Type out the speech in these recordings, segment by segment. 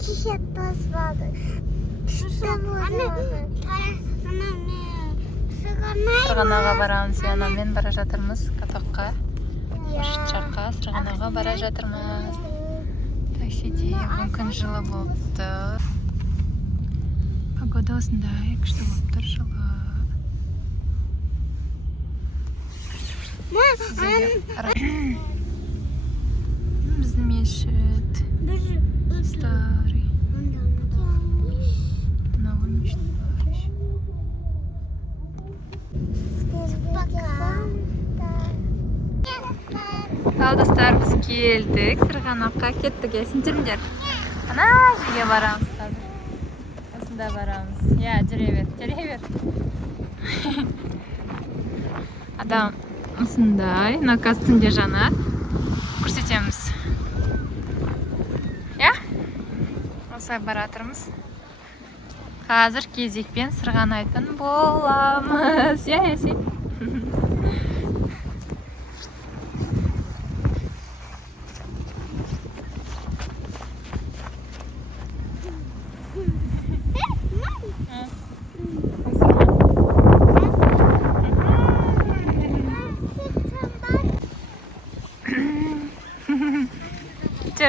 Kişet basmadı. Сырғанауға барамыз. Анаммен бара жатырмыз катокқа. Орыс жаққа сырғанауға бара жатырмыз. Таксиде мүмкін жылы болыпты. Погода осындай күшті болып тұр, жылы. Біздің мешіт старый. Новый мешіт бар еще. Ал достар, біз келдік, сырғанаққа кеттік. Сендердер ана жерге барамыз қазір. Осында барамыз. Я, жүре бер. Адам осындай, наказ түнде жанат. Көрсетеміз. Я? Осылай баратырмыз. Қазір кезекпен сырғанайтын боламыз. Я, сен?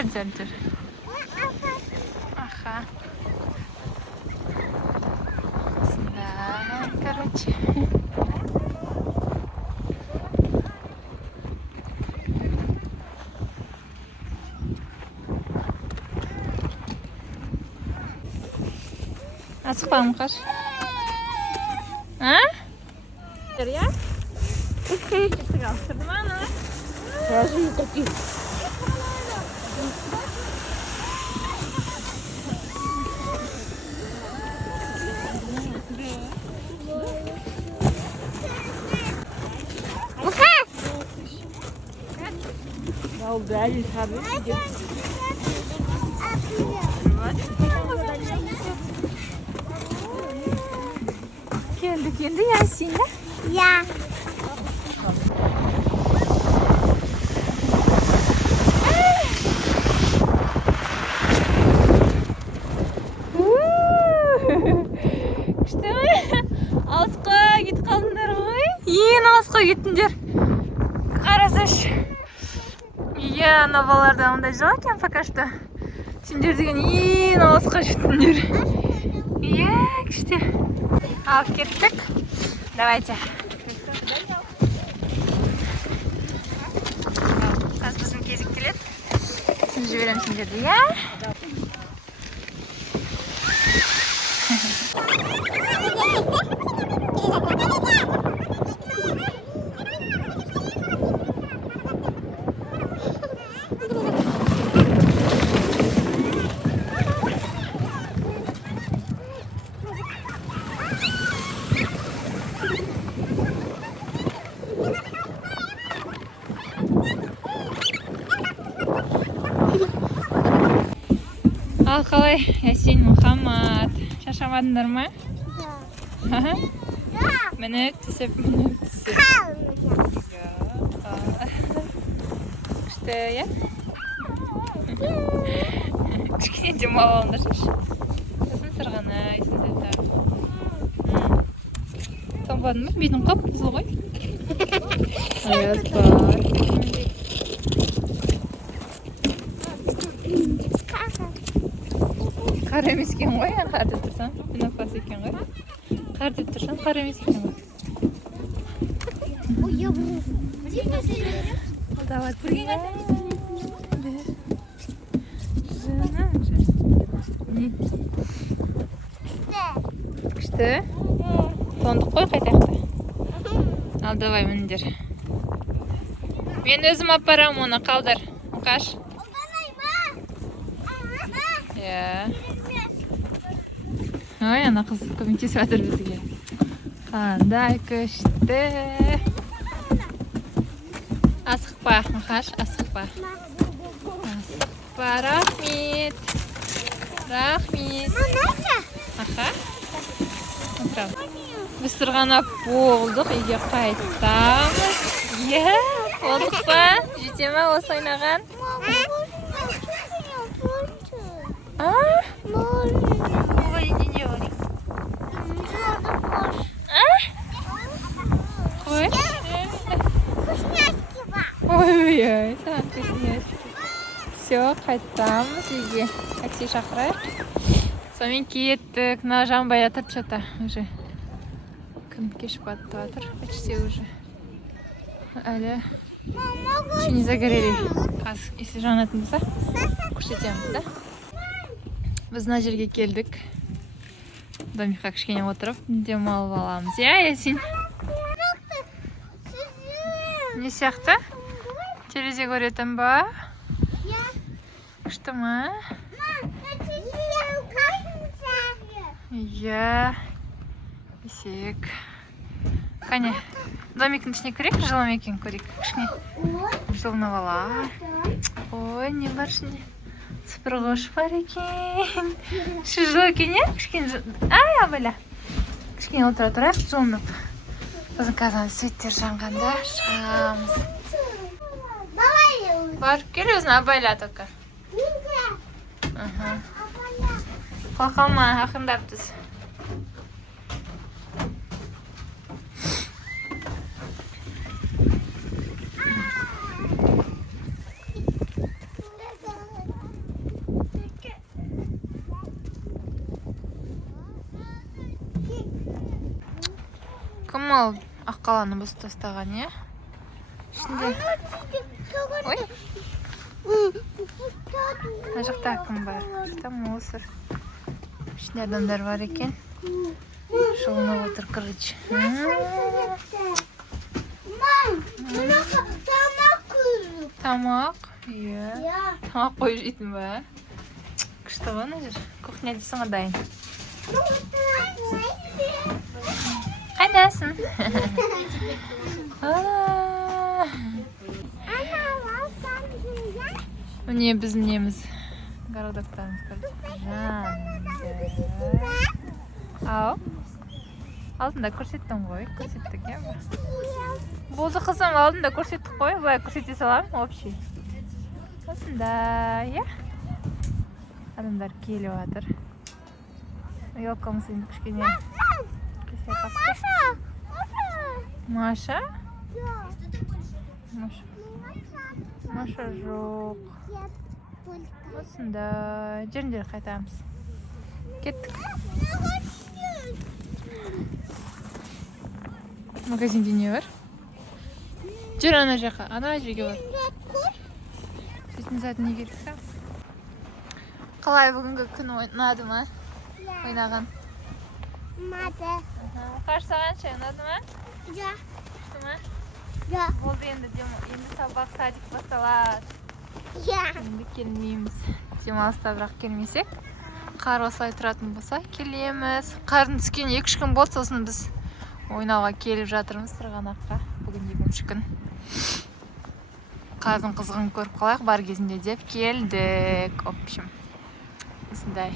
Жүр. Аха. Осындай, короче. Асықпағым қаш. А? Жүр, я? Кеттік алыстырды ма, ана? Сразу такие. Дали, Келдік енді, я сен, да? Я. Күшті ме? Алысқа кетіп қалдыңдар ғой? Ең алысқа кеттіңдер. Қарасаш. Я, новаларда ондай жоқ екен пока что. Сендер деген ең алысқа жеттіңдер. Иә, күшті. Алып кеттік. Давайте. Қазір біздің кезек келеді. Сен жіберем сендерді, иә? Ал қалай, Ясин, Мұхаммад, шаршамадыңдар ма? Да. Мініп түсіп. Күшті, я? Кішкене демал алыңдар, шаш. Сосын сырғанай, сендерді. Тоңбадың ба? Бетің қап-қызыл ғой. Аяз бар. Қар емес екен ғой, қар деп тұрсаң, пенопласт екен ғой. Қар деп тұрсаң, қар емес екен ғой. Ой, я буду. Давай, күшті? Тондық қой қайтақты. Ал, давай, міндер. Мен өзім апарам, оны қалдар. Қаш. Ой, ана қыз көмектесіп жатыр бізге. Қандай күшті. Асықпа, Мақаш, асықпа. Асықпа, рахмет. Рахмет. Аха. Біз сырғанап болдық, үйге қайтамыз. Болдық па? Жете ма осы ойнаған? Магазинде не бар. Қой. Ой-ой-ой, саған вкусняшки. Все, қайтамыз үйге. Такси шақырайық. Сонымен кеттік. Мына жанбай жатыр что-то уже. Күн кешіп батып жатыр. Почти уже. Әлі еще не загорели. Қазір если жанатын болса, көрсетеміз, да? Біз мына жерге келдік. Домикқа кішкене отырып, демалып аламыз. Ясин? Не сияқты? Терезе көретін ба? Күшті ма? Иә. Есек. Қане, домиктің ішіне кірек, жылы ма екен көрейік. Кішкене жылынып ала. Ой, не бар ішінде? Сыпырғыш бар екен. Шы жылы екен, е? Кішкене ай, абайла. Кішкене отыра тұрайық, жылынып. Біздің қазан светтер жанғанда шығамыз. Барып кел өзін абайла тоқа. Қалқалма, ақындап біз. Кім ол аққаланы бұз тастаған, е? Ішінде... Ой! Мына жақта кім бар? Там мусор. Ішінде адамдар бар екен. Жылынып отыр, короче. Тамақ? Иә. Тамақ қой жейтін ба? Күшті ғой мына жер. Кухня дейсің ғой дайын. Қайдасың? Міне біздің неміз. Городоктарымыз көрді. Жанды. Ау? Алдында көрсеттім ғой. Көрсеттік, е? Болды қызым, алдында көрсеттік қой. Бұлай көрсете салам, общий. Осында, е? Адамдар келіп жатыр. Елкамыз енді кішкене. Маша! Маша? Маша жоқ. Осында жеріндер қайтамыз. Кеттік. Магазинде не бар? Жүр ана жаққа, ана жерге бар. Сөйтін затын не керек та? Қалай бүгінгі күн ойнады ма? Ойнаған? Ұнады. Қарсы қанша ұнады ма? Ja. Күшті ма? Ja. Болды енді сабақ садик басталады. Ja. Енді келмейміз. Демалыста бірақ келмесек. Қар осылай тұратын болса келеміз. Қардың түскен 2-3 күн болды, сосын біз ойнауға келіп жатырмыз Сырғанаққа. Бүгін 2-ші күн. Қардың қызығын көріп қалайық бар кезінде деп келдік. Общем, осындай.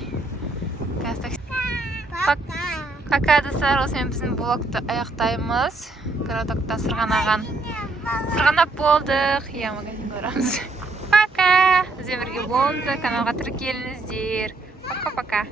Пока достар, осымен біздің блогты аяқтаймыз. Городокта сырғанап болдық. Иә, магазин көреміз. Пока! Бізбен бірге болыңыздар, каналға тіркеліңіздер. Пока-пока.